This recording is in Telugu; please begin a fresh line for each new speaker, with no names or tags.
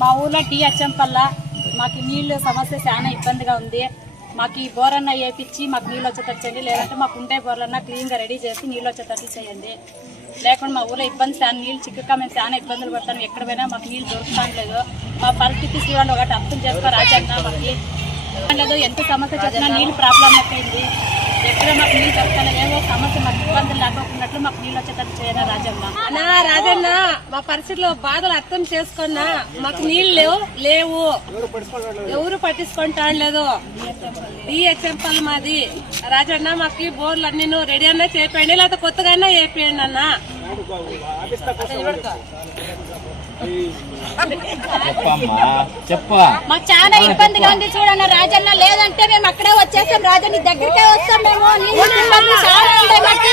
మా ఊర్లో టీ అచ్చంపల్ల మాకు నీళ్ళు సమస్య చాలా ఇబ్బందిగా ఉంది. మాకు ఈ బోరన్న వేపించి మాకు నీళ్ళు వచ్చేటట్టు చేయండి. లేదంటే మాకు ఉండే బోర్లన్నా క్లీన్గా రెడీ చేసి నీళ్ళు వచ్చేటట్టు చేయండి. లేకుండా మా ఊళ్ళో ఇబ్బంది చాలా నీళ్ళు చిక్కక మేము చాలా ఇబ్బందులు పడతాం. ఎక్కడ పోయినా మాకు నీళ్ళు దొరుకుతాం లేదు మా పరిస్థితి చూడండి ఒకటి అర్థం చేసుకో రాజన్న మాకు. లేదు ఎంత సమస్య చేసినా నీళ్ళు ప్రాబ్లం అయిపోయింది ఎక్కడ మాకు నీళ్ళు దొరకాలి ఏవో సమస్య మాకు లేకపోతున్నట్లు మాకు నీళ్ళు వచ్చేటట్టు చేయాలి రాజన్న?
అన్నా రాజన్న మా పరిస్థితిలో బాధలు అర్థం చేసుకున్నా. మాకు నీళ్ళు లేవు లేవు. ఎవరు పట్టించుకుంటాడలేదు. డిహెచ్ఎంపల్ మాది. రాజన్న మాకు బోర్లు అన్ని రెడీ అన్నా చేపండి లేకపోతే కొత్తగా అయినా చేపండి అన్న
మాకు చాలా ఇబ్బందిగా ఉంది చూడండి రాజన్న. లేదంటే మేము అక్కడే వచ్చేసాం రాజన్న. దగ్గరికే వస్తాం మేము. చాలా ఉంటాయి మాకు